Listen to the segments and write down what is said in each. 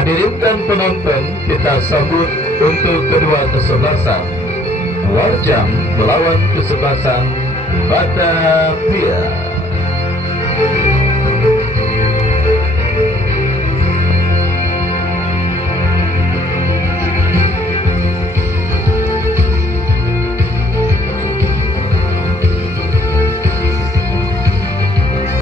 Hadirin dan penonton, kita sambut untuk kedua kesebelasan Warjam melawan kesebelasan Batavia.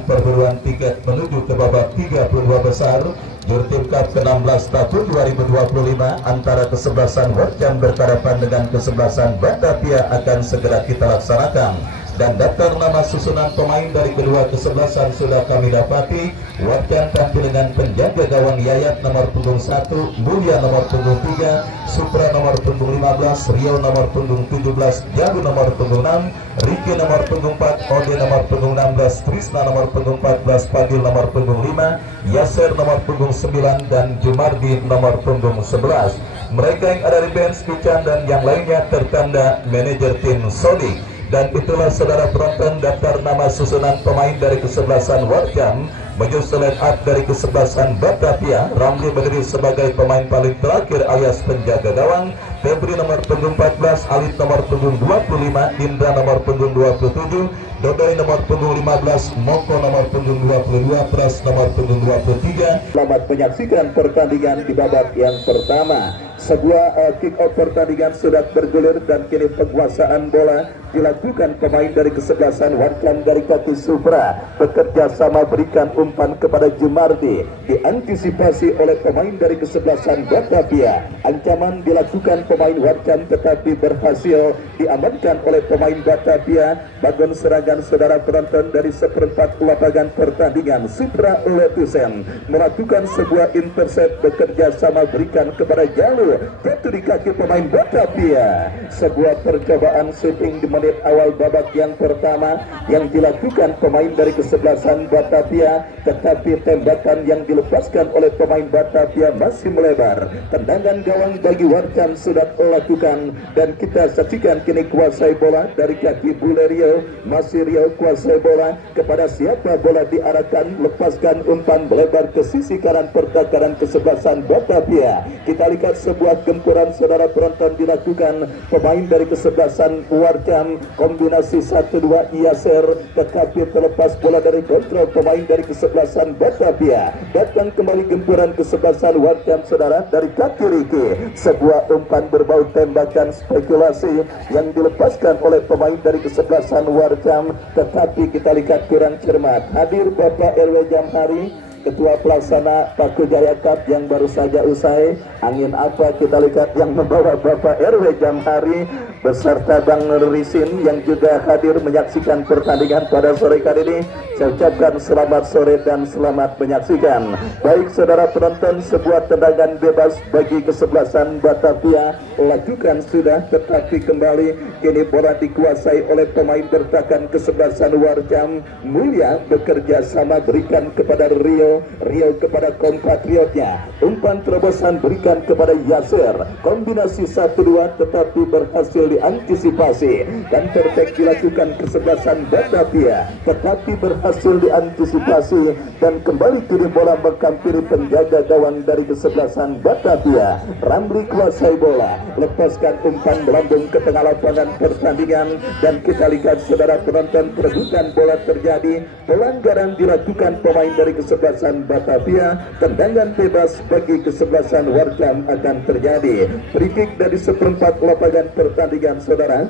Perburuan tiket menuju ke babak 32 besar Jurtim Cup ke-16 tahun 2025 antara kesebelasan Warjam berhadapan dengan kesebelasan Batavia akan segera kita laksanakan. Dan daftar nama susunan pemain dari kedua kesebelasan sudah kami dapati. Warjam tampil dengan penjaga gawang Yayat nomor punggung 1, Mulia nomor punggung 3, Supra nomor punggung 15, Rio nomor punggung 17, Jalu nomor punggung 6, Riki nomor punggung 4, Ode nomor punggung 16, Trisna nomor punggung 14, Fadil nomor punggung 5, Yasser nomor punggung 9, dan Jumardi nomor punggung 11. Mereka yang ada di bench, Ican dan yang lainnya tertanda manajer tim Sodik. Dan itulah saudara penonton daftar nama susunan pemain dari kesebelasan Warjam. Menyusul line up dari kesebelasan Batavia, Ramli berdiri sebagai pemain paling terakhir alias penjaga gawang. Febri nomor punggung 14, Alit nomor punggung 25, Indra nomor punggung 27, Dodoi nomor punggung 15, Moko nomor punggung 22, Pras nomor punggung 23. Selamat menyaksikan pertandingan di babak yang pertama. Sebuah kick-off pertandingan sudah bergulir dan kini penguasaan bola dilakukan pemain dari kesebelasan Warjam dari kaki Supra. Bekerja sama berikan umpan kepada Jumardi, diantisipasi oleh pemain dari kesebelasan Batavia. Ancaman dilakukan pemain Warjam tetapi berhasil diamankan oleh pemain Batavia. Bagon serangan saudara penonton dari seperempat lapangan pertandingan, Supra Letusen melakukan sebuah intercept, bekerja sama berikan kepada Jalu, jatuh di kaki pemain Batavia. Sebuah percobaan shooting di menit awal babak yang pertama yang dilakukan pemain dari kesebelasan Batavia, tetapi tembakan yang dilepaskan oleh pemain Batavia masih melebar. Tendangan gawang bagi Warjam sudah dilakukan dan kita saksikan kini kuasai bola dari kaki Bule Rio. Masih Rio kuasai bola, kepada siapa bola diarahkan, lepaskan umpan melebar ke sisi kanan pertahanan kesebelasan Batavia. Kita lihat sebuah gempuran saudara penonton dilakukan pemain dari kesebelasan Warjam, kombinasi 1-2 Yasser, tetapi terlepas bola dari kontrol pemain dari kesebelasan Batavia. Datang kembali gempuran kesebelasan Warjam saudara dari kaki Riki. Sebuah umpan berbau tembakan spekulasi yang dilepaskan oleh pemain dari kesebelasan Warjam, tetapi kita lihat kurang cermat. Hadir Bapak RW Jamhari, Ketua Pelaksana Paku Jaya Cup yang baru saja usai. Angin apa kita lihat yang membawa Bapak RW Jamhari beserta Bang Nurisin yang juga hadir menyaksikan pertandingan pada sore kali ini. Saya ucapkan selamat sore dan selamat menyaksikan. Baik saudara penonton, sebuah tendangan bebas bagi kesebelasan Batavia lakukan sudah, tetapi kembali kini bola dikuasai oleh pemain bertahan kesebelasan Warjam. Mulia bekerja sama berikan kepada Rio, Rio kepada kompatriotnya. Umpan terobosan berikan kepada Yasser, kombinasi 1-2 tetapi berhasil diantisipasi dan tertek dilakukan kesebelasan Batavia, tetapi berhasil diantisipasi dan kembali kini bola menghampiri penjaga gawang dari kesebelasan Batavia. Ramli kuasai bola, lepaskan umpan melambung ke tengah lapangan pertandingan dan kita lihat saudara penonton, perebutan bola terjadi, pelanggaran dilakukan pemain dari kesebelasan Batavia, tendangan bebas bagi kesebelasan Warjam akan terjadi. Free kick dari seperempat lapangan pertandingan saudara.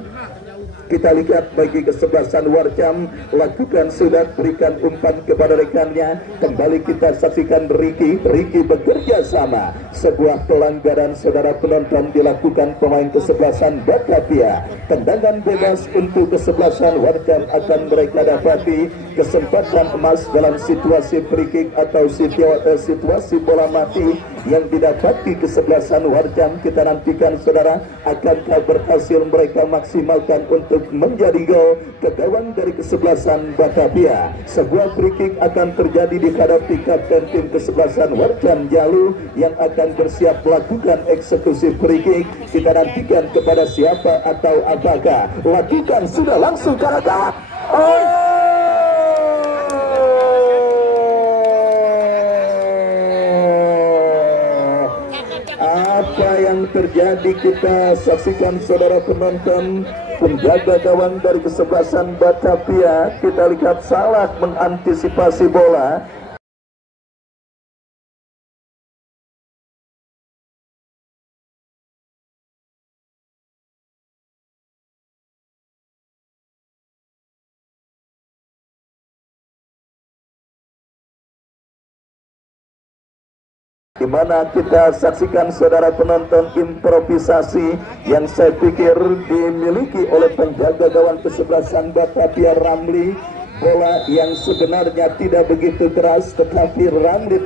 Kita lihat bagi kesebelasan Warjam, lakukan sudah, berikan umpan kepada rekannya. Kembali kita saksikan Ricky bekerja sama. Sebuah pelanggaran saudara penonton dilakukan pemain kesebelasan Batavia. Tendangan bebas untuk kesebelasan Warjam akan mereka dapati kesempatan emas dalam situasi free kick atau situasi bola mati yang didapati kesebelasan Warjam. Kita nantikan saudara, akankah berhasil mereka maksimalkan untuk menjadi gol ke gawang dari kesebelasan Batavia. Sebuah free kick akan terjadi di hadapi kapten tim kesebelasan Warjam Jalu yang akan bersiap melakukan eksekusi free kick. Kita nantikan kepada siapa atau apakah. Lakukan sudah langsung ke arah gawang. Apa yang terjadi kita saksikan saudara penonton. Penjaga gawang dari kesebelasan Batavia, kita lihat salah mengantisipasi bola. Di mana kita saksikan saudara penonton improvisasi yang saya pikir dimiliki oleh penjaga gawang kesebelasan Batavia Ramli. Bola yang sebenarnya tidak begitu keras, tetapi Ramli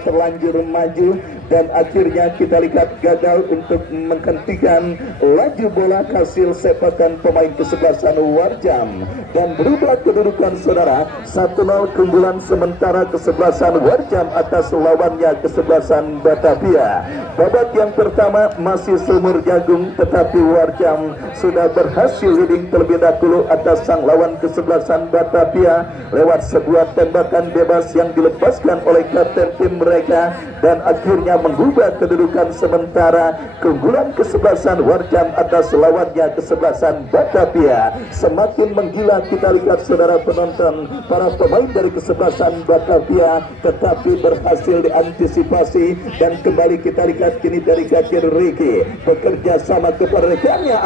terlanjur maju dan akhirnya kita lihat gagal untuk menghentikan laju bola hasil sepakan pemain kesebelasan Warjam dan berubah kedudukan saudara 1-0 keunggulan sementara kesebelasan Warjam atas lawannya kesebelasan Batavia. Babak yang pertama masih sumur jagung, tetapi Warjam sudah berhasil leading terlebih dahulu atas sang lawan kesebelasan Batavia lewat sebuah tembakan bebas yang dilepaskan oleh kapten tim mereka dan akhirnya mengubah kedudukan sementara keunggulan kesebelasan Warjam atas lawannya kesebelasan Batavia. Semakin menggila kita lihat saudara penonton, para pemain dari kesebelasan Batavia tetapi berhasil diantisipasi dan kembali kita lihat kini dari kaki Ricky bekerja sama kepada rekannya.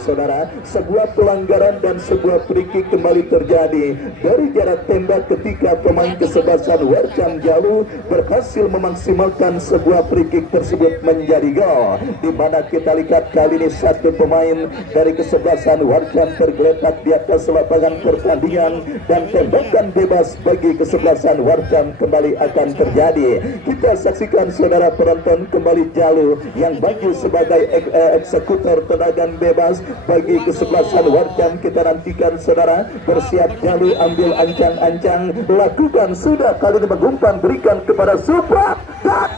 Saudara, sebuah pelanggaran dan sebuah free kick kembali terjadi dari jarak tembak ketika pemain kesebelasan Warjam Jalu berhasil memaksimalkan sebuah free kick tersebut menjadi gol, di mana kita lihat kali ini satu pemain dari kesebelasan Warjam tergeletak di atas lapangan pertandingan dan tembakan bebas bagi kesebelasan Warjam kembali akan terjadi. Kita saksikan saudara penonton kembali Jalu yang maju sebagai eksekutor tendangan bebas bagi kesebelasan Warjam. Kita nantikan saudara, bersiap Jalu ambil ancang-ancang, lakukan sudah kali ini mengumpan, berikan kepada Supra dan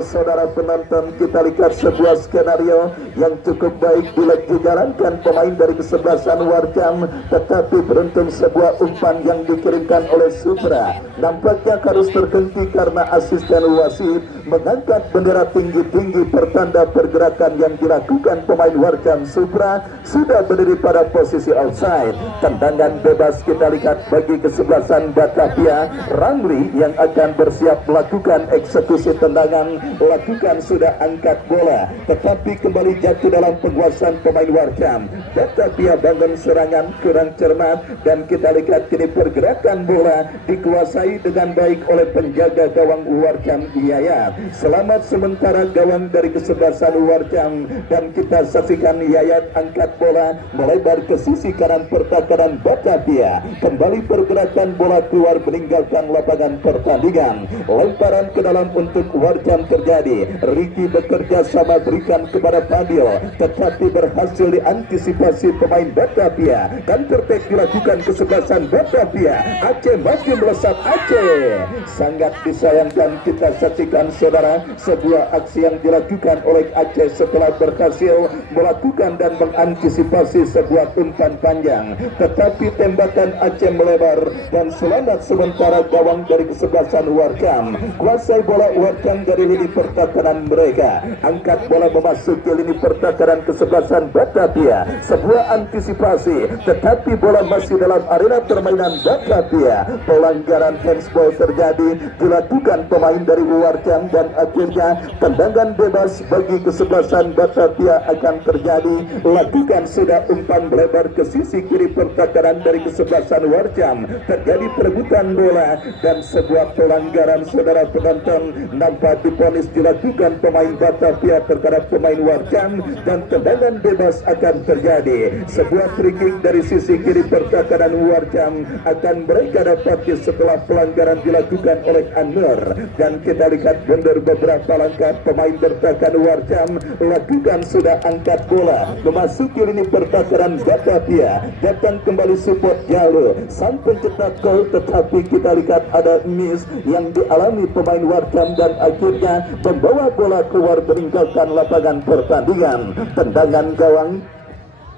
saudara penonton, kita lihat sebuah skenario yang cukup baik bila dijalankan pemain dari kesebelasan Warjam, tetapi beruntung sebuah umpan yang dikirimkan oleh Supra nampaknya harus terhenti karena asisten wasit mengangkat bendera tinggi-tinggi pertanda pergerakan yang dilakukan pemain Warjam. Supra sudah berdiri pada posisi outside. Tendangan bebas kita lihat bagi kesebelasan Batavia. Ramli yang akan bersiap melakukan eksekusi tendangan, lakukan sudah angkat bola, tetapi kembali jatuh dalam penguasaan pemain Warjam. Batavia bangun serangan kurang cermat dan kita lihat kini pergerakan bola dikuasai dengan baik oleh penjaga gawang Warjam Yayat. Selamat sementara gawang dari kesebelasan Warjam dan kita saksikan Yayat angkat bola melebar ke sisi kanan pertahanan Batavia. Kembali pergerakan bola keluar meninggalkan lapangan pertandingan. Lemparan ke dalam untuk untuk Warjam terjadi. Ricky bekerja sama berikan kepada Fadil, tetapi berhasil diantisipasi pemain Batavia. Counter attack dilakukan kesebelasan Batavia. Aceh masih melesat. Aceh sangat disayangkan kita saksikan saudara, sebuah aksi yang dilakukan oleh Aceh setelah berhasil melakukan dan mengantisipasi sebuah umpan panjang, tetapi tembakan Aceh melebar dan selamat sementara gawang dari kesebelasan Warjam. Kuasai bola Warjam dari lini pertahanan mereka, angkat bola memasuki lini pertahanan kesebelasan Batavia. Sebuah antisipasi, tetapi bola masih dalam arena permainan Batavia. Pelanggaran handsball terjadi dilakukan pemain dari Warjam dan akhirnya tendangan bebas bagi kesebelasan Batavia akan terjadi. Lakukan sudah umpan melebar ke sisi kiri pertahanan dari kesebelasan Warjam. Terjadi perebutan bola dan sebuah pelanggaran saudara penonton nampak diponis dilakukan pemain Batavia terhadap pemain Warjam dan tendangan bebas akan terjadi. Sebuah free kick dari sisi kiri pertahanan Warjam akan mereka dapati setelah pelanggaran dilakukan oleh Anwar, dan kita lihat mundur beberapa langkah pemain bertahan Warjam lakukan sudah angkat bola memasuki lini pertahanan Batavia. Datang kembali support jalur sang pencetak gol, tetapi kita lihat ada miss yang dialami pemain Warjam dan akhirnya membawa bola keluar meninggalkan lapangan pertandingan.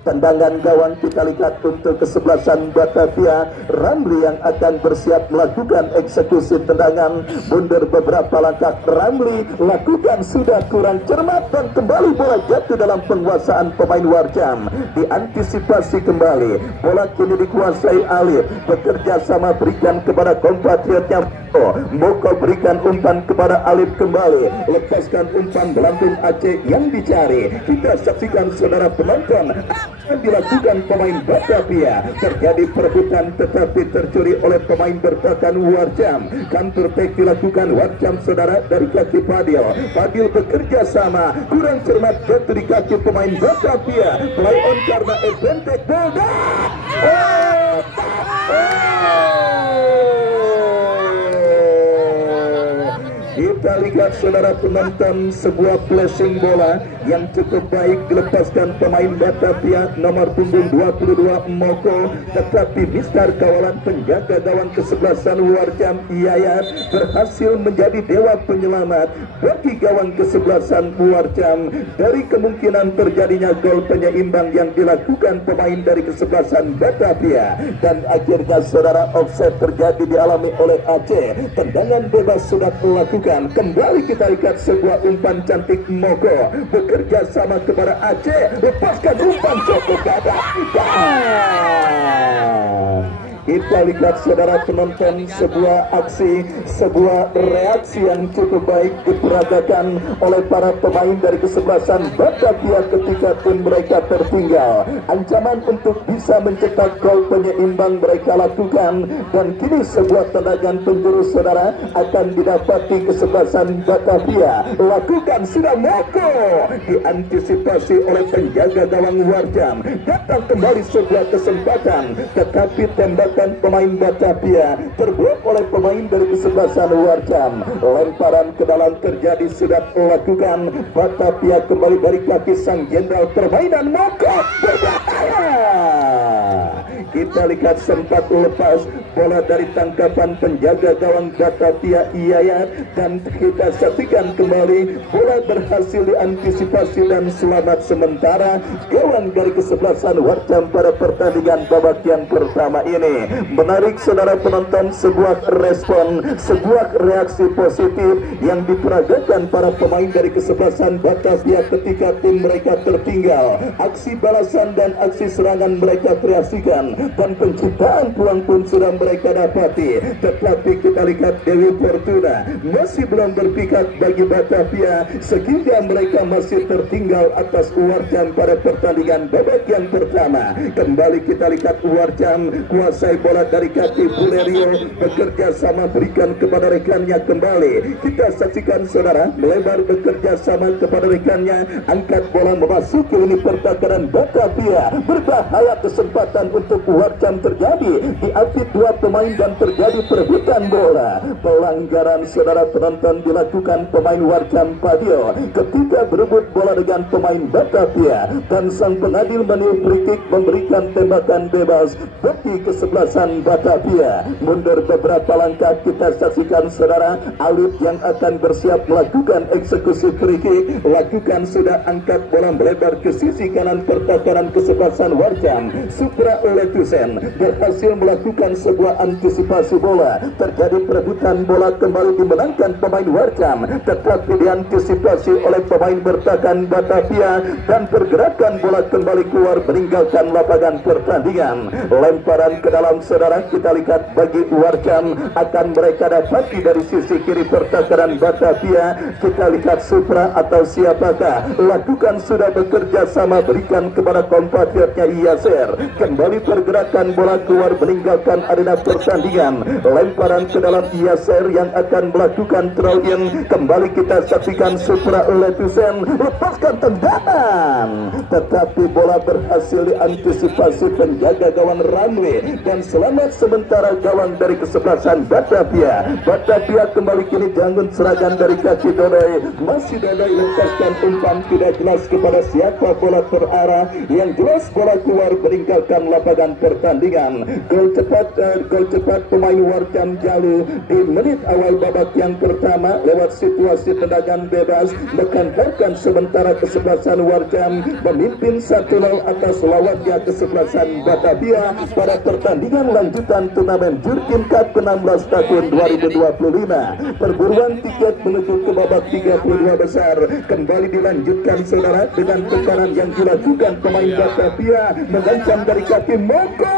Tendangan gawang kita lihat untuk kesebelasan Batavia. Ramli yang akan bersiap melakukan eksekusi tendangan. Mundur beberapa langkah, Ramli lakukan sudah kurang cermat dan kembali bola jatuh dalam penguasaan pemain Warjam. Diantisipasi kembali, bola kini dikuasai Alif, bekerja sama berikan kepada kompatriotnya Moko berikan umpan kepada Alif kembali, lepaskan umpan melambung Aceh yang dicari. Kita saksikan saudara penonton yang dilakukan pemain Batavia. Terjadi perebutan tetapi tercuri oleh pemain bertahan Warjam. Counter attack dilakukan Warjam saudara dari kaki Fadil. Fadil bekerja sama, kurang cermat jatuh di kaki pemain Batavia. Play on karena advantage bola. Kita lihat saudara penonton sebuah flashing bola yang cukup baik dilepaskan pemain Batavia nomor punggung 22 Moko, tetapi Mister kawalan penjaga gawang kesebelasan Warjam Yayat berhasil menjadi dewa penyelamat bagi gawang kesebelasan Warjam dari kemungkinan terjadinya gol penyeimbang yang dilakukan pemain dari kesebelasan Batavia. Dan akhirnya saudara offside terjadi dialami oleh Aceh. Tendangan bebas sudah dilakukan. Kembali kita lihat sebuah umpan cantik Moko bekerja sama kepada Aceh, lepaskan umpan cukup gagah. Kita lihat saudara penonton sebuah aksi, sebuah reaksi yang cukup baik diperagakan oleh para pemain dari kesebelasan Batavia ketika tim mereka tertinggal. Ancaman untuk bisa mencetak gol penyeimbang mereka lakukan, dan kini sebuah tendangan penjuru saudara akan didapati kesebelasan Batavia. Lakukan sudah Moko, diantisipasi oleh penjaga gawang Warjam. Datang kembali sebuah kesempatan, tetapi tembakan pemain Batavia terblok oleh pemain dari kesebelasan Warjam. Lemparan ke dalam terjadi sudah dilakukan. Batavia kembali dari kaki sang jenderal permainan Moko berbahaya. Kita lihat sempat lepas bola dari tangkapan penjaga gawang Batavia Yayat, dan kita saksikan kembali bola berhasil diantisipasi dan selamat sementara gawang dari kesebelasan Warjam pada pertandingan babak yang pertama ini. Menarik saudara penonton sebuah respon, sebuah reaksi positif yang diperagakan para pemain dari kesebelasan Batavia ketika tim mereka tertinggal. Aksi balasan dan aksi serangan mereka kreasikan dan penciptaan peluang pun sudah mereka dapati. Tetapi kita lihat Dewi Fortuna masih belum berpihak bagi Batavia sehingga mereka masih tertinggal atas Warjam pada pertandingan babak yang pertama. Kembali kita lihat Warjam kuasai bola dari kaki Bulerio, bekerja sama berikan kepada rekannya kembali. Kita saksikan saudara, melebar bekerja sama kepada rekannya, angkat bola memasuki lini pertahanan Batavia. Berbahaya kesempatan untuk Warcam terjadi, diapit dua pemain dan terjadi perebutan bola. Pelanggaran saudara penonton dilakukan pemain Warcam Padio ketika berebut bola dengan pemain Batavia, dan sang pengadil meniup free kick memberikan tembakan bebas bagi kesebelasan Batavia. Mundur beberapa langkah, kita saksikan saudara Alif yang akan bersiap melakukan eksekusi free kick. Lakukan sudah, angkat bola melebar ke sisi kanan pertahanan kesebelasan Warcam. Supra Letusen berhasil melakukan sebuah antisipasi bola. Terjadi perebutan bola, kembali dimenangkan pemain Warcam, tetapi diantisipasi oleh pemain bertahan Batavia dan pergerakan bola kembali keluar meninggalkan lapangan pertandingan. Lemparan ke dalam saudara, kita lihat bagi Warcam akan mereka dapati dari sisi kiri pertahanan Batavia. Kita lihat Supra atau siapakah, lakukan sudah bekerja sama, berikan kepada kompatriotnya Yasser. Kembali pergerakan bola keluar meninggalkan arena pertandingan. Lemparan ke dalam Yasser yang akan melakukan throw in. Kembali kita saksikan Supra Letusen lepaskan tendangan, tetapi bola berhasil diantisipasi penjaga gawang Ramli dan selamat sementara gawang dari kesebelasan Batavia. Batavia kembali kini janggut serangan dari kaki Dodai. Masih Dodai lepaskan umpan tidak jelas kepada siapa bola terarah. Yang jelas bola keluar meninggalkan lapangan pertandingan. Gol cepat pemain Warcam Jalu di menit awal babak yang pertama lewat situasi tendangan bebas menghantarkan sementara kesebelasan Warcam memimpin 1-0 atas lawannya kesebelasan Batavia pada pertandingan lanjutan turnamen Jurkin Cup ke-16 tahun 2025. Perburuan tiket menuju ke babak 32 besar kembali dilanjutkan saudara dengan tekanan yang dilakukan pemain Batavia, mengancam dari kaki Moko.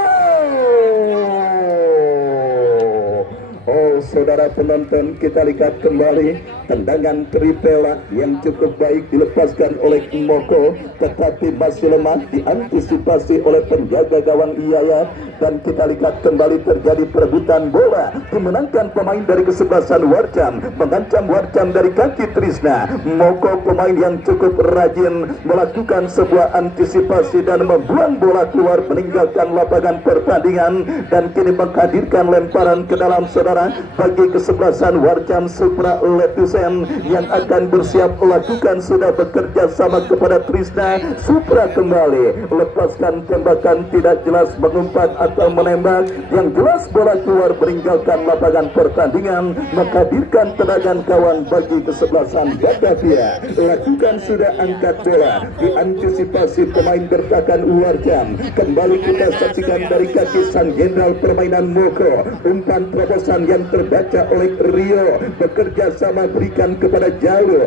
Oh saudara penonton, kita lihat kembali tendangan Tripela yang cukup baik dilepaskan oleh Moko, tetapi masih lemah diantisipasi oleh penjaga gawang Iyaya. Dan kita lihat kembali terjadi perebutan bola, dimenangkan pemain dari kesebelasan Warcam, mengancam Warcam dari kaki Trisna. Moko pemain yang cukup rajin melakukan sebuah antisipasi dan membuang bola keluar meninggalkan lapangan pertandingan, dan kini menghadirkan lemparan ke dalam saudara bagi kesebelasan Warcam. Supra Letusen yang akan bersiap melakukan sudah bekerja sama kepada Trisna. Supra kembali lepaskan tembakan tidak jelas, mengumpat atau menembak, yang jelas bola keluar meninggalkan lapangan pertandingan, menghadirkan tendangan kawan bagi kesebelasan Batavia. Lakukan sudah angkat bola, diantisipasi pemain bertahan Warcam. Kembali kita saksikan dari kaki sang jenderal permainan Moko, umpan terobosan yang terbaca oleh Rio, bekerja sama berikan kepada Jalu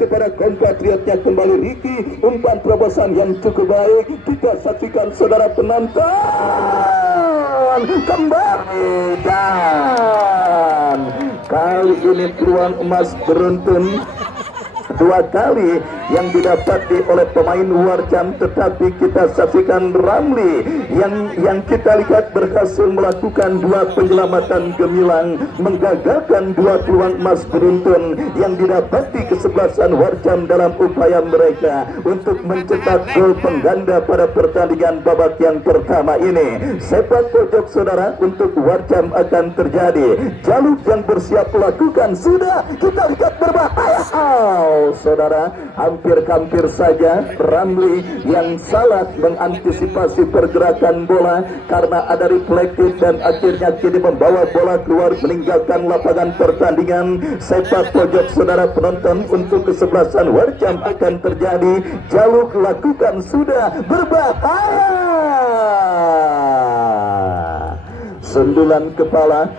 kepada kompatriotnya kembali Riki, umpan terobosan yang cukup baik. Kita saksikan saudara penonton kembali, dan kali ini peluang emas beruntun dua kali yang didapati oleh pemain Warcam, tetapi kita saksikan Ramli yang kita lihat berhasil melakukan dua penyelamatan gemilang, menggagalkan dua peluang emas beruntun yang didapati kesebelasan Warcam dalam upaya mereka untuk mencetak gol pengganda pada pertandingan babak yang pertama ini. Sepak pojok saudara untuk Warcam akan terjadi. Jaluk yang bersiap melakukan sudah, kita lihat berbahaya. Saudara, hampir saja Ramli yang salah mengantisipasi pergerakan bola karena ada reflektif, dan akhirnya kini membawa bola keluar meninggalkan lapangan pertandingan. Sepak pojok saudara penonton untuk kesebelasan Warcam akan terjadi. Jaluk lakukan sudah berbahaya. Sundulan kepala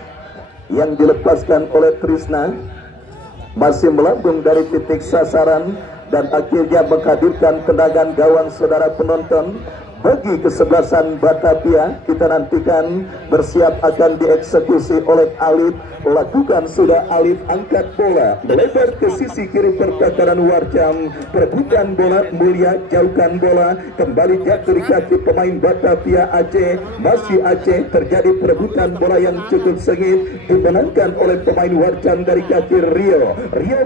yang dilepaskan oleh Trisna masih melambung dari titik sasaran dan akhirnya menghadirkan tendangan gawang saudara penonton bagi kesebelasan Batavia. Kita nantikan bersiap akan dieksekusi oleh Alif. Lakukan sudah Alif, angkat bola melebar ke sisi kiri pertahanan Warcam, perebutan bola Mulia, jauhkan bola kembali jatuh di kaki pemain Batavia Aceh. Masih Aceh, terjadi perebutan bola yang cukup sengit, dimenangkan oleh pemain Warcam dari kaki Rio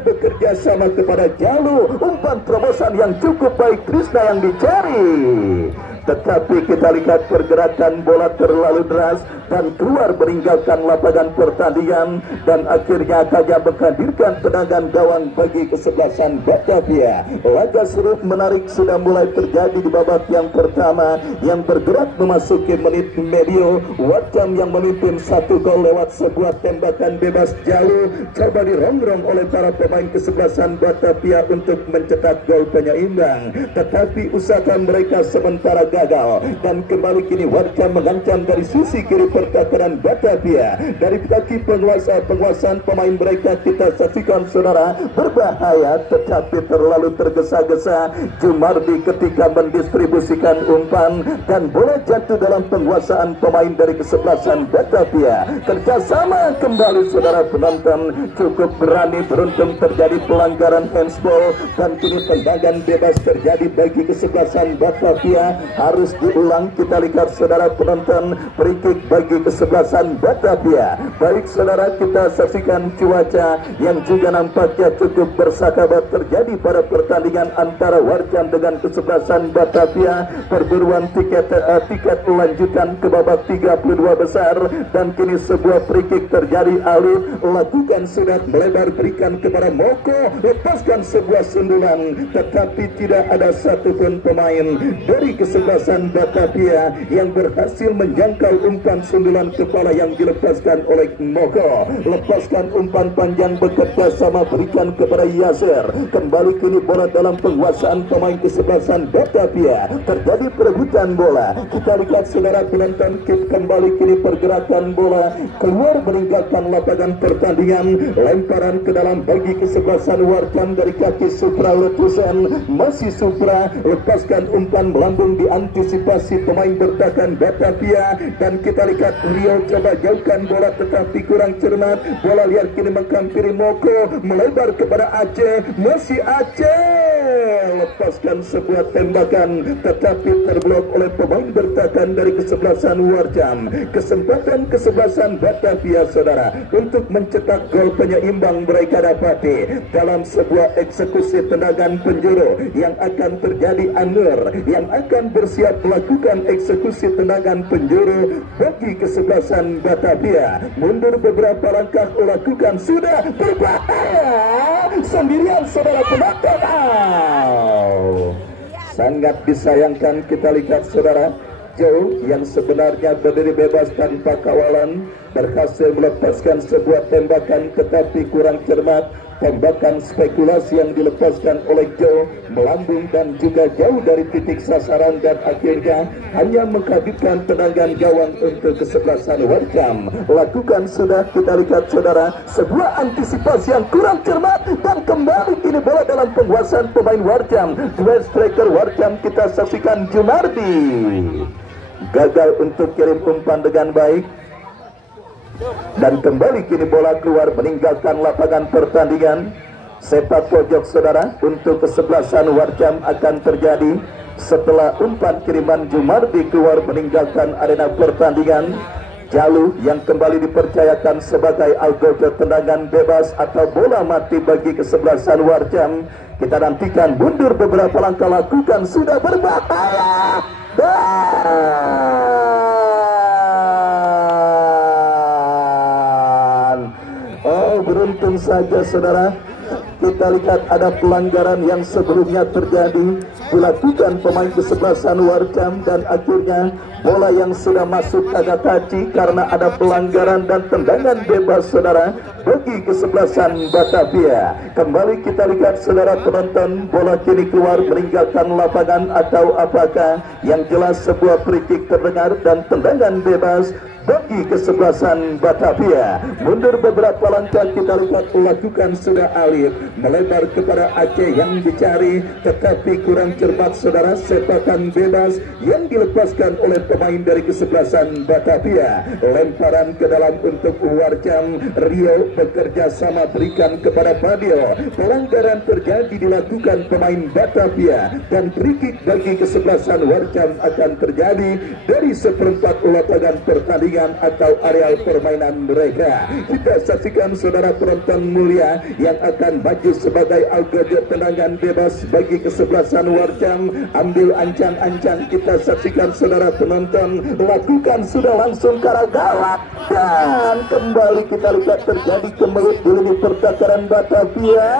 bekerja sama kepada Jalu, umpan terobosan yang cukup baik Trisna yang dicari. tetapi kita lihat pergerakan bola terlalu deras dan keluar meninggalkan lapangan pertandingan, dan akhirnya Kaja menghadirkan tendangan gawang bagi kesebelasan Batavia. Laga seru menarik sudah mulai terjadi di babak yang pertama yang bergerak memasuki menit medio. Warjam yang memimpin 1 gol lewat sebuah tembakan bebas jauh, coba dirongrong oleh para pemain kesebelasan Batavia untuk mencetak gol penyeimbang, tetapi usaha mereka sementara gagal, dan kembali kini Warjam mengancam dari sisi kiri pertahanan Batavia. Dari kaki penguasaan pemain mereka kita saksikan saudara berbahaya, tetapi terlalu tergesa-gesa Jumardi ketika mendistribusikan umpan dan bola jatuh dalam penguasaan pemain dari kesebelasan Batavia. Kerjasama kembali saudara penonton, cukup berani, beruntung terjadi pelanggaran handsball, dan kini tendangan bebas terjadi bagi kesebelasan Batavia. Harus diulang, kita lihat saudara penonton, free kick bagi kesebelasan Batavia. Baik saudara, kita saksikan cuaca yang juga nampaknya cukup bersahabat terjadi pada pertandingan antara Warjam dengan kesebelasan Batavia. Perburuan tiket lanjutan ke babak 32 besar, dan kini sebuah free kick terjadi. Alif lakukan sunat melebar, berikan kepada Moko, lepaskan sebuah sundulan, tetapi tidak ada satupun pemain dari kesebelasan Batavia yang berhasil menjangkau umpan sundulan kepala yang dilepaskan oleh Moko. Lepaskan umpan panjang bekerja sama, berikan kepada Yasser. Kembali kini bola dalam penguasaan pemain kesebelasan Batavia. Terjadi perebutan bola. Kita lihat saudara penonton, kembali kini pergerakan bola keluar meninggalkan lapangan pertandingan. Lemparan ke dalam bagi kesebelasan Warjam dari kaki Supra letusan. Masih Supra, lepaskan umpan melambung diantisipasi pemain bertahan Batavia, dan kita lihat Rio coba jauhkan bola tetapi kurang cermat. Bola liar kini menghampiri Moko, melebar kepada Aceh. Masih Aceh, lepaskan sebuah tembakan tetapi terblok oleh pemain bertahan dari kesebelasan Warjam. Kesempatan kesebelasan Batavia saudara untuk mencetak gol penyeimbang mereka dapati dalam sebuah eksekusi tendangan penjuru yang akan terjadi. Anur yang akan bersiap melakukan eksekusi tendangan penjuru bagi kesebelasan Batavia. Mundur beberapa langkah lakukan, sudah berbahaya sendirian saudara penonton. Sangat disayangkan, kita lihat saudara, Joe yang sebenarnya berdiri bebas tanpa kawalan berhasil melepaskan sebuah tembakan tetapi kurang cermat. Tembakan spekulasi yang dilepaskan oleh Joe melambung dan juga jauh dari titik sasaran, dan akhirnya hanya menghadirkan tendangan gawang untuk kesebelasan Warjam. Lakukan sudah, kita lihat saudara, sebuah antisipasi yang kurang cermat, dan kembali kini bola dalam penguasaan pemain Warjam. Dua striker Warjam kita saksikan Jumardi gagal untuk kirim umpan dengan baik, dan kembali kini bola keluar meninggalkan lapangan pertandingan. Sepak pojok saudara untuk kesebelasan Warjam akan terjadi setelah umpan kiriman Jumardi keluar meninggalkan arena pertandingan. Jalu yang kembali dipercayakan sebagai algojo tendangan bebas atau bola mati bagi kesebelasan Warjam. Kita nantikan, mundur beberapa langkah lakukan, sudah berbahaya. Beruntung saja saudara, kita lihat ada pelanggaran yang sebelumnya terjadi dilakukan pemain kesebelasan Warjam, dan akhirnya bola yang sudah masuk agak taci karena ada pelanggaran dan tendangan bebas saudara bagi kesebelasan Batavia. Kembali kita lihat saudara penonton, bola kini keluar meninggalkan lapangan atau apakah, yang jelas sebuah free kick terdengar dan tendangan bebas bagi kesebelasan Batavia. Mundur beberapa langkah, kita lihat lakukan sudah Alif melebar kepada Aceh yang dicari tetapi kurang cermat saudara. Sepakan bebas yang dilepaskan oleh pemain dari kesebelasan Batavia. Lemparan ke dalam untuk Warjam. Rio bekerja sama berikan kepada Fadil. Pelanggaran terjadi dilakukan pemain Batavia, dan free kick bagi kesebelasan Warjam akan terjadi dari seperempat lapangan pertandingan. pertandingan atau areal permainan mereka. Kita saksikan saudara penonton mulia yang akan maju sebagai algojo tendangan bebas bagi kesebelasan Warjam. Ambil ancang-ancang, kita saksikan saudara penonton, lakukan sudah langsung ke arah gawang, dan kembali kita lihat terjadi kemelut di lini pertakaran Batavia.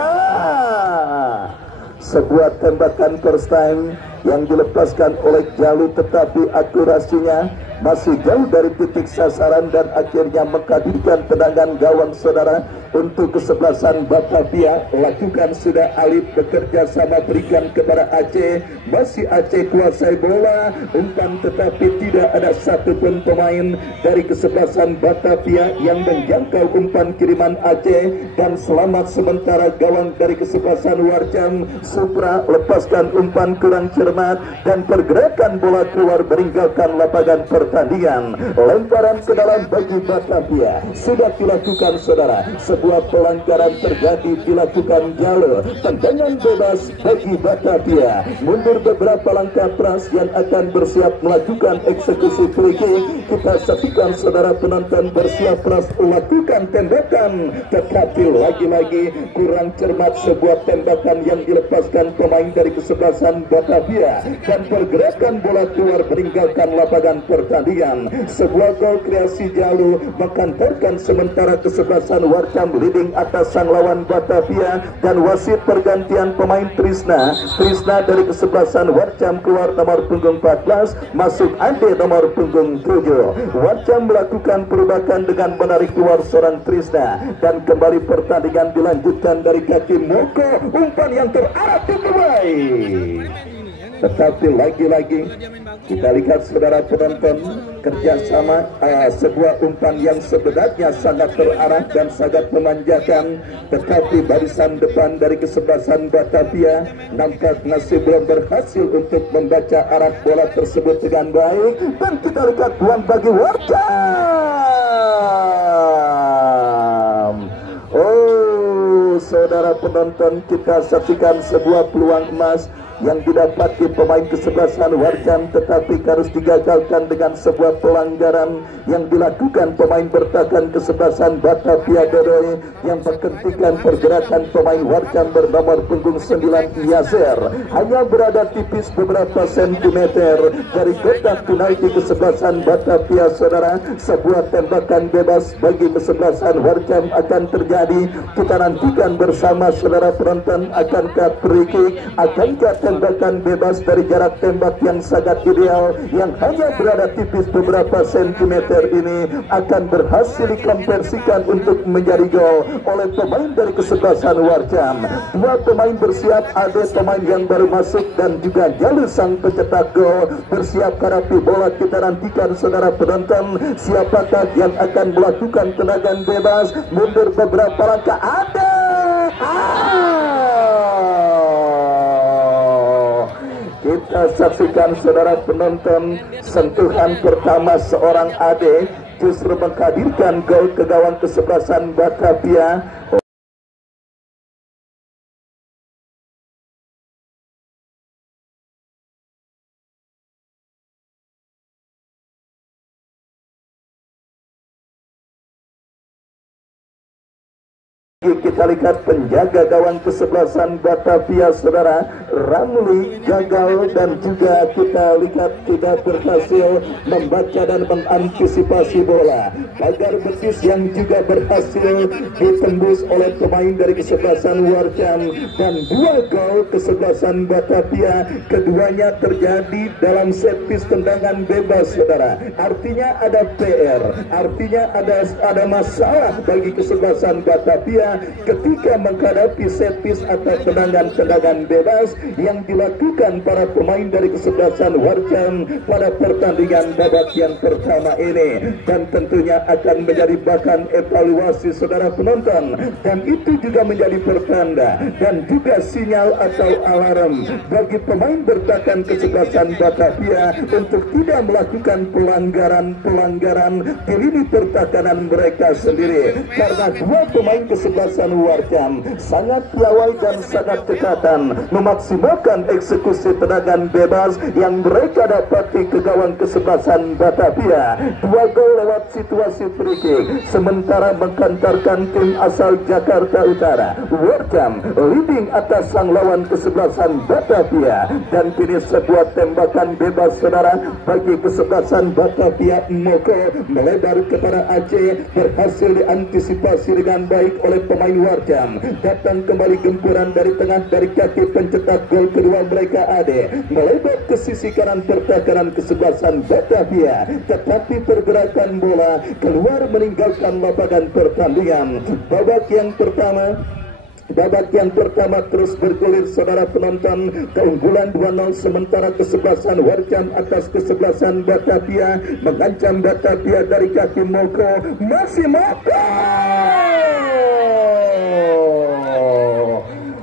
Sebuah tembakan first time yang dilepaskan oleh Jalu, tetapi akurasinya masih jauh dari titik sasaran dan akhirnya menghadirkan tendangan gawang saudara untuk kesebelasan Batavia. Lakukan sudah Alif bekerja sama berikan kepada Aceh. Masih Aceh kuasai bola, umpan tetapi tidak ada satupun pemain dari kesebelasan Batavia yang menjangkau umpan kiriman Aceh, dan selamat sementara gawang dari kesebelasan Warjam. Supra lepaskan umpan kurang cermat dan pergerakan bola keluar meninggalkan lapangan pertandingan. Lemparan ke dalam bagi Batavia sudah dilakukan saudara. Sebuah pelanggaran terjadi dilakukan Jalu. Tendangan bebas bagi Batavia. Mundur beberapa langkah Pras yang akan bersiap melakukan eksekusi free kick. Kita saksikan saudara penonton bersiap Pras melakukan tembakan, tetapi lagi-lagi kurang cermat sebuah tembakan yang dilepaskan pemain dari kesebelasan Batavia, dan pergerakan bola keluar meninggalkan lapangan pertandingan. Sebuah gol kreasi Jalu mengkantorkan sementara kesebelasan Warjam leading atas sang lawan Batavia, dan wasit pergantian pemain Trisna dari kesebelasan Warjam keluar nomor punggung 14, masuk Ade nomor punggung 7. Warjam melakukan perubahan dengan menarik keluar seorang Trisna, dan kembali pertandingan dilanjutkan dari kaki Moko, umpan yang terarah ke baik. Tetapi lagi-lagi kita lihat saudara penonton, kerjasama sebuah umpan yang sebenarnya sangat terarah dan sangat memanjakan, tetapi barisan depan dari kesebelasan Batavia nampak masih belum berhasil untuk membaca arah bola tersebut dengan baik, dan kita lihat peluang bagi Warjam. Saudara penonton, kita saksikan sebuah peluang emas yang didapati pemain kesebelasan Warjam, tetapi harus digagalkan dengan sebuah pelanggaran yang dilakukan pemain bertahan kesebelasan Batavia Dodoy yang menghentikan pergerakan pemain Warjam bernomor punggung 9 Yazer. Hanya berada tipis beberapa sentimeter dari kotak penalti kesebelasan Batavia saudara. Sebuah tembakan bebas bagi kesebelasan Warjam akan terjadi. Kita nantikan bersama saudara penonton, akankah free kick, akankah tembakan bebas dari jarak tembak yang sangat ideal yang hanya berada tipis beberapa sentimeter ini akan berhasil dikonversikan untuk menjadi gol oleh pemain dari kesebelasan Warjam. Dua pemain bersiap, ada pemain yang baru masuk dan juga Jalu sang pencetak gol bersiap hadapi bola. Kita nantikan saudara penonton, siapakah yang akan melakukan tendangan bebas. Mundur beberapa langkah, ada kita saksikan saudara penonton, sentuhan pertama seorang Ade justru menghadirkan gol ke gawang kesebelasan Batavia. Kita lihat penjaga gawang kesebelasan Batavia saudara, Ramli gagal, dan juga kita lihat tidak berhasil membaca dan mengantisipasi bola. Pagar betis yang juga berhasil ditembus oleh pemain dari kesebelasan Warjam, dan dua gol kesebelasan Batavia keduanya terjadi dalam set piece tendangan bebas saudara. Artinya ada PR, artinya ada masalah bagi kesebelasan Batavia ketika menghadapi set piece atau tendangan-tendangan bebas yang dilakukan para pemain dari kesebelasan Warjam pada pertandingan babak yang pertama ini, dan tentunya akan menjadi bahan evaluasi saudara penonton, dan itu juga menjadi pertanda dan juga sinyal atau alarm bagi pemain bertahan kesebelasan Batavia untuk tidak melakukan pelanggaran di lini pertahanan mereka sendiri, karena dua pemain kesebelasan kesebelasan Warjam sangat piawai dan sangat dekatan memaksimalkan eksekusi tendangan bebas yang mereka dapati ke gawang kesebelasan Batavia. 2 gol lewat situasi free kick, sementara mengkantarkan tim asal Jakarta Utara Warjam leading atas sang lawan kesebelasan Batavia. Dan kini sebuah tembakan bebas saudara bagi kesebelasan Batavia. Moko melebar kepada Aceh, berhasil diantisipasi dengan baik oleh pemain Warjam. Datang kembali gempuran dari tengah dari kaki pencetak gol kedua mereka Ade, melebar ke sisi kanan pertahanan kesebelasan Batavia, tetapi pergerakan bola keluar meninggalkan lapangan pertandingan. Babak yang pertama terus bergulir saudara penonton, keunggulan 2-0 sementara kesebelasan Warjam atas kesebelasan Batavia, mengancam Batavia dari kaki Moko, masih Moko.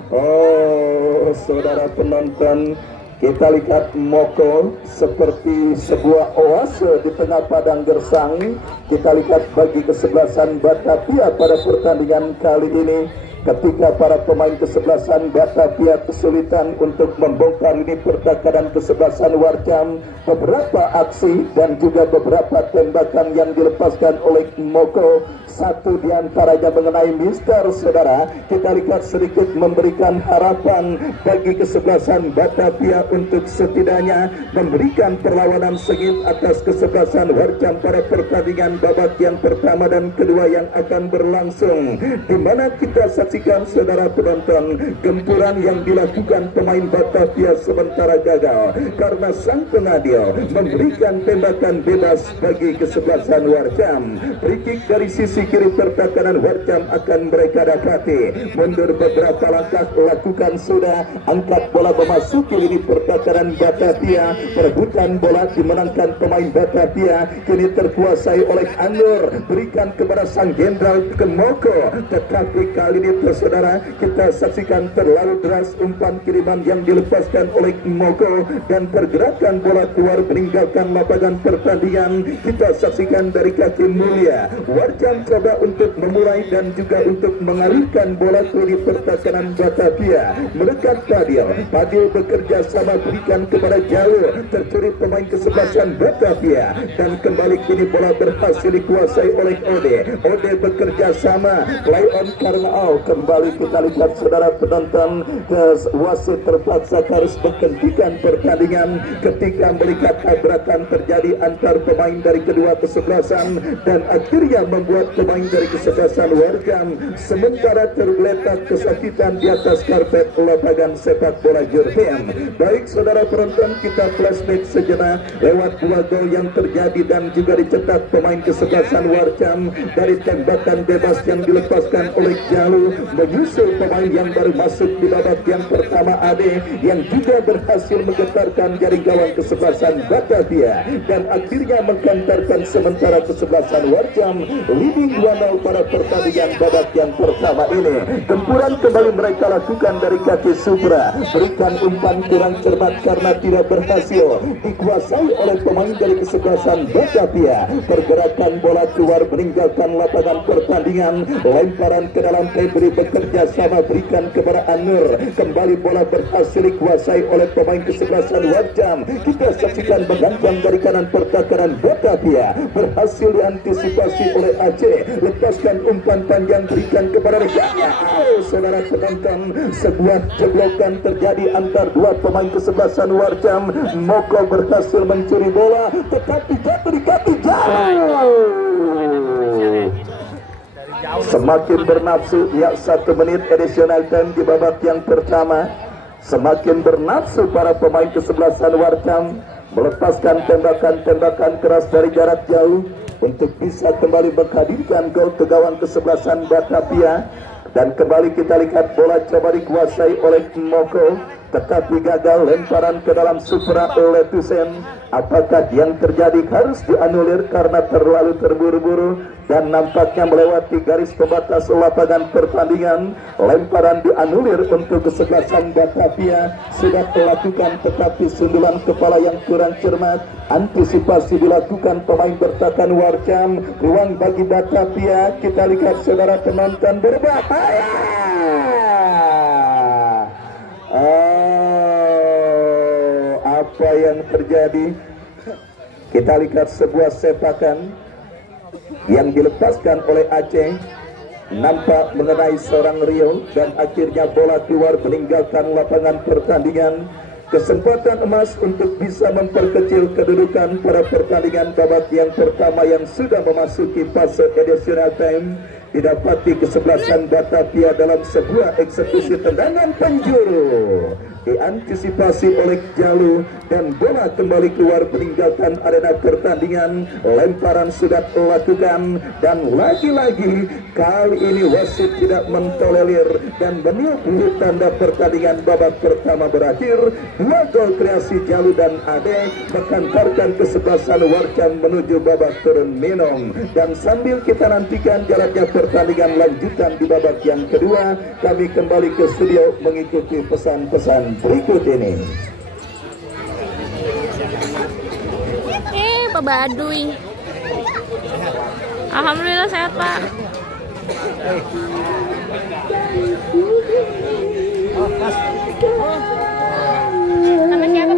Oh saudara penonton, kita lihat Moko seperti sebuah oase di tengah padang gersang. Kita lihat bagi kesebelasan Batavia pada pertandingan kali ini, ketika para pemain kesebelasan Batavia kesulitan untuk membongkar ini pertahanan kesebelasan Warjam, beberapa aksi dan juga beberapa tembakan yang dilepaskan oleh Moko, satu diantaranya mengenai Mister saudara, kita lihat sedikit memberikan harapan bagi kesebelasan Batavia untuk setidaknya memberikan perlawanan sengit atas kesebelasan Warjam pada pertandingan babak yang pertama dan kedua yang akan berlangsung, di mana kita saksikan saudara penonton gempuran yang dilakukan pemain Batavia sementara gagal karena sang pengadil memberikan tembakan bebas bagi kesebelasan Warjam. Free kick dari sisi kiri pertahanan Warjam akan mereka dapati. Mundur beberapa langkah lakukan sudah, angkat bola memasuki lini pertahanan Batavia, perebutan bola dimenangkan pemain Batavia, kini terkuasai oleh Anur, berikan kepada sang jenderal ke Moko, tetapi kali ini saudara kita saksikan terlalu deras umpan kiriman yang dilepaskan oleh Moko dan pergerakan bola keluar meninggalkan lapangan pertandingan. Kita saksikan dari kaki Mulia, Warjam coba untuk memulai dan juga untuk mengalihkan bola ke lini pertahanan Batavia, mendekat Padil bekerja sama berikan kepada jauh, tercuri pemain kesebelasan Batavia dan kembali kini bola berhasil dikuasai oleh Ode bekerja sama play on karena kembali kita lihat saudara penonton, wasit terpaksa harus menghentikan pertandingan ketika melihat tabrakan terjadi antar pemain dari kedua kesebelasan dan akhirnya membuat pemain dari kesebelasan Warjam sementara tergeletak kesakitan di atas karpet lapangan sepak bola Jurhem. Baik saudara penonton, kita flashback sejenak lewat 2 gol yang terjadi dan juga dicetak pemain kesebelasan Warjam dari tembakan bebas yang dilepaskan oleh Jalu, menyusul pemain yang baru masuk di babak yang pertama Ade yang juga berhasil menggetarkan jaring gawang kesebelasan Batavia dan akhirnya mengkantarkan sementara kesebelasan Warjam leading 2-0 pada pertandingan babak yang pertama ini. Gempuran kembali mereka lakukan dari kaki Supra, berikan umpan kurang cermat karena tidak berhasil dikuasai oleh pemain dari kesebelasan Batavia. Pergerakan bola keluar meninggalkan lapangan pertandingan, lemparan ke dalam Febri bekerja sama berikan kepada Anur, kembali bola berhasil dikuasai oleh pemain kesebelasan Warjam. Kita saksikan mengganjang dari kanan pertahanan Batavia, berhasil diantisipasi oleh Aceh, lepaskan umpan panjang berikan kepada rekannya. Saudara penonton, sebuah jeblokan terjadi antar dua pemain kesebelasan Warjam. Moko berhasil mencuri bola tetapi jatuh di kaki jauh. Semakin bernafsu ya, 1 menit additional time di babak yang pertama. Semakin bernafsu para pemain kesebelasan Warjam melepaskan tembakan-tembakan keras dari jarak jauh untuk bisa kembali menghadirkan gol ke gawang kesebelasan Batavia. Dan kembali kita lihat bola coba dikuasai oleh Moko. tetapi gagal lemparan ke dalam Supra Letusen. Apakah yang terjadi? Harus dianulir karena terlalu terburu-buru dan nampaknya melewati garis pembatas lapangan pertandingan. Lemparan dianulir untuk kesebelasan Batavia. Sudah dilakukan tetapi sundulan kepala yang kurang cermat. Antisipasi dilakukan pemain bertahan Warjam. Ruang bagi Batavia. Kita lihat saudara penonton, berbahaya. Apa yang terjadi? Kita lihat sebuah sepakan yang dilepaskan oleh Aceh, nampak mengenai seorang Rio dan akhirnya bola keluar meninggalkan lapangan pertandingan. Kesempatan emas untuk bisa memperkecil kedudukan pada pertandingan babak yang pertama yang sudah memasuki fase additional time didapati kesebelasan Batavia dalam sebuah eksekusi tendangan penjuru diantisipasi oleh Jalu dan bola kembali keluar meninggalkan arena pertandingan. Lemparan sudah dilakukan dan lagi-lagi kali ini wasit tidak mentolerir dan meniup tanda pertandingan babak pertama berakhir. 2 gol kreasi Jalu dan Ade mengantarkan kesebelasan Warjam menuju babak turun minum. Dan sambil kita nantikan jalannya pertandingan lanjutan di babak yang kedua, kami kembali ke studio mengikuti pesan-pesan berikut ini. Pak Baduy, alhamdulillah sehat Pak. Nama siapa?